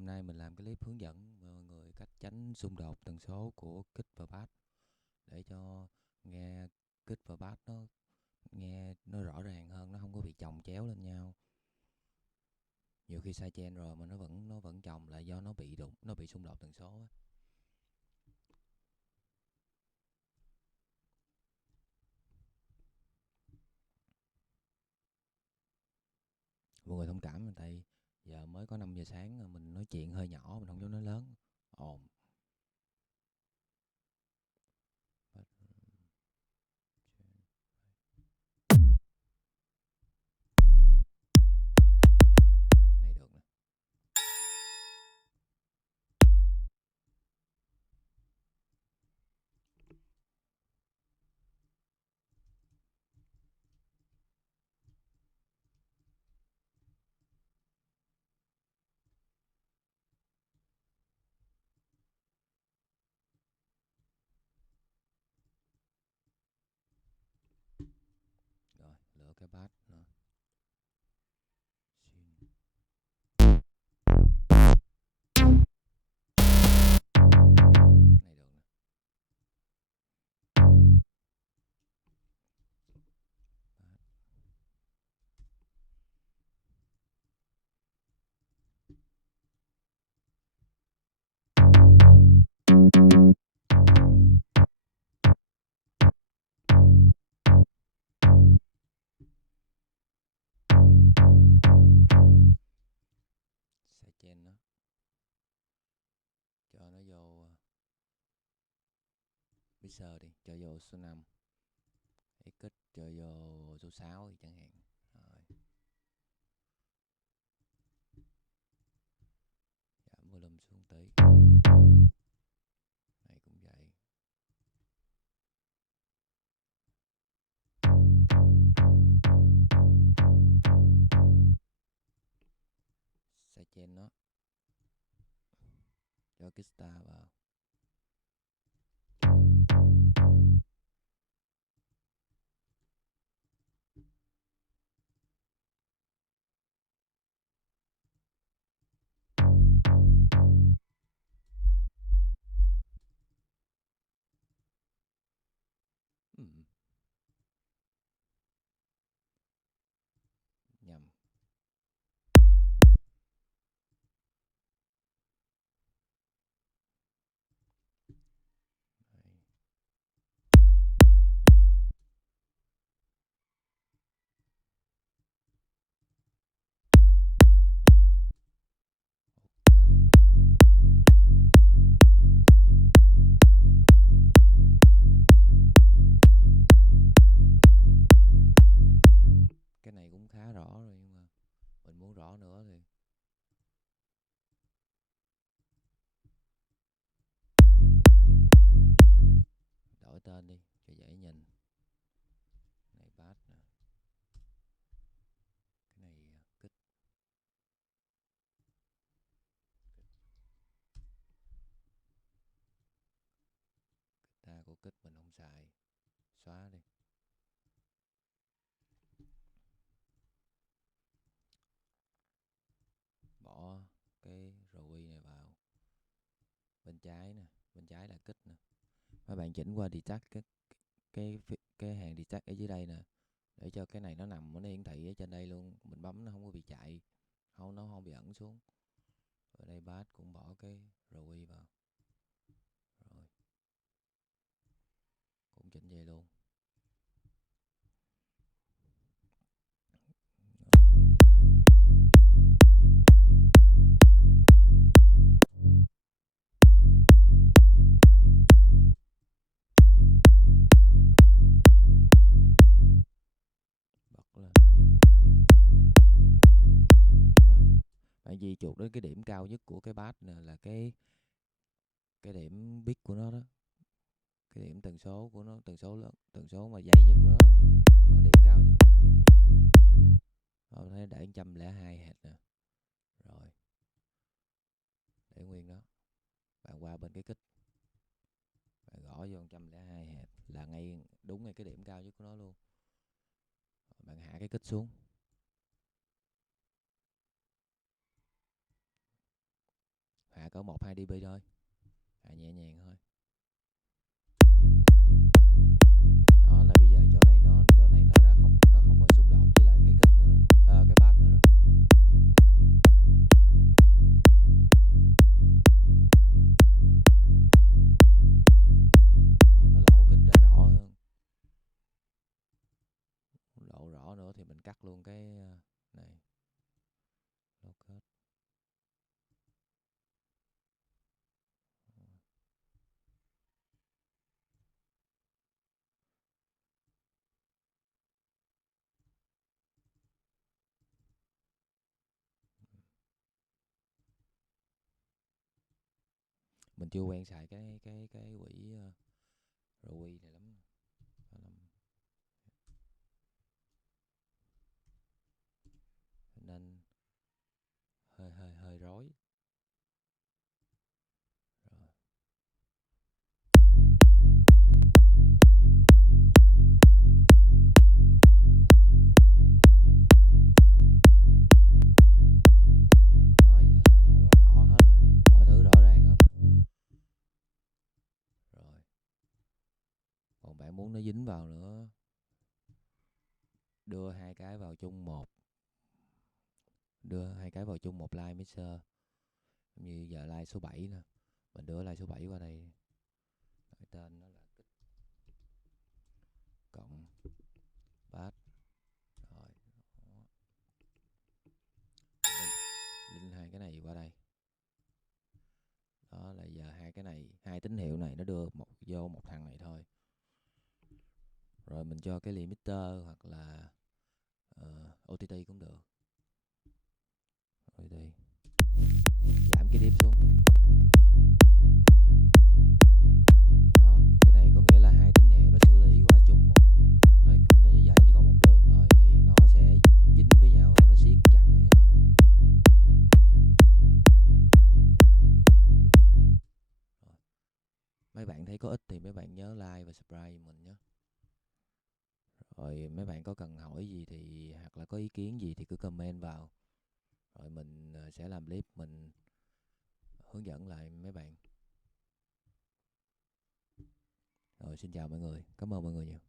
Hôm nay mình làm cái clip hướng dẫn mọi người cách tránh xung đột tần số của kích và bass để cho nghe kích và bass nó nghe nó rõ ràng hơn, nó không có bị chồng chéo lên nhau. Nhiều khi sai chen rồi mà nó vẫn chồng là do nó bị xung đột tần số á. Mọi người thông cảm, tại giờ mới có 5 giờ sáng, mình nói chuyện hơi nhỏ, mình không dám nói lớn, ồn. Này được nè. Rồi, lựa cái bass nữa. Này được nè. Sai chen nó. Cho nó vô mixer đi, cho vô số 5. Cái kích cho vô số 6 thì chẳng hạn. Rồi. Giảm volume xuống tí. Này cũng vậy. Sai chen nó. Cho cái star vào. Nhầm. Đấy. Cái này cũng khá rõ rồi, nhưng mà mình muốn rõ nữa thì đổi tên đi cho dễ nhìn. Này bass nè. Cái này kích. Guitar của kích mình không xài, xóa đi. Bỏ cái rồi này vào. Bên trái nè, bên trái là kích nè. Mấy bạn chỉnh qua detach cái cái hàng detach ở dưới đây nè, để cho cái này nó nằm, nó hiển thị ở trên đây luôn, mình bấm nó không có bị chạy, nó không bị ẩn xuống. Ở đây bass cũng bỏ cái rồi vào. Rồi. Cũng chỉnh vậy luôn. Bật lên. Bạn di chuột đến cái điểm cao nhất của cái bass nè, là cái điểm biết của nó đó, cái điểm tần số của nó, tần số lớn, tần số mà dày nhất của nó đó. Ở điểm cao nhất đó. Rồi thấy để 102 Hz nè. Rồi. Để nguyên đó. Bạn qua bên cái kích. Bạn gõ vô 102 Hz là ngay đúng ngay cái điểm cao nhất của nó luôn. Rồi bạn hạ cái kích xuống. xài có 1-2 dB thôi, xài nhẹ nhàng thôi. Đó là bây giờ chỗ này nó đã không còn xung đột với lại cái kích nữa rồi, cái bass nữa rồi. Nó lộ kích ra rõ hơn, lộ rõ nữa thì mình cắt luôn cái này, lộ kết. Mình chưa quen xài cái quỹ Ruby này lắm. Nên hơi rối. Rồi. Đó, giờ là lộ ra rõ hết rồi, mọi thứ rõ ràng hết rồi. Còn bạn muốn nó dính vào nữa, đưa hai cái vào chung một line mixer. Như giờ line số 7 nè, mình đưa line số 7 qua đây, cái tên nó là kích cộng bass. Rồi link hai cái này qua đây. Đó là giờ hai tín hiệu này nó đưa vô một thằng này thôi. Rồi mình cho cái limiter hoặc là OTT cũng được. OTT giảm cái dip xuống. Đó, cái này có nghĩa là hai tín hiệu nó xử lý qua chung một, nó giờ chỉ còn một đường thôi thì nó sẽ dính với nhau hơn, nó siết chặt với nhau hơn. Rồi. Mấy bạn thấy có ích thì mấy bạn nhớ like và subscribe mình nhé. Rồi mấy bạn có cần hỏi gì thì hoặc là có ý kiến gì thì cứ comment vào. Rồi mình sẽ làm clip mình hướng dẫn lại mấy bạn. Rồi xin chào mọi người, cảm ơn mọi người nhiều.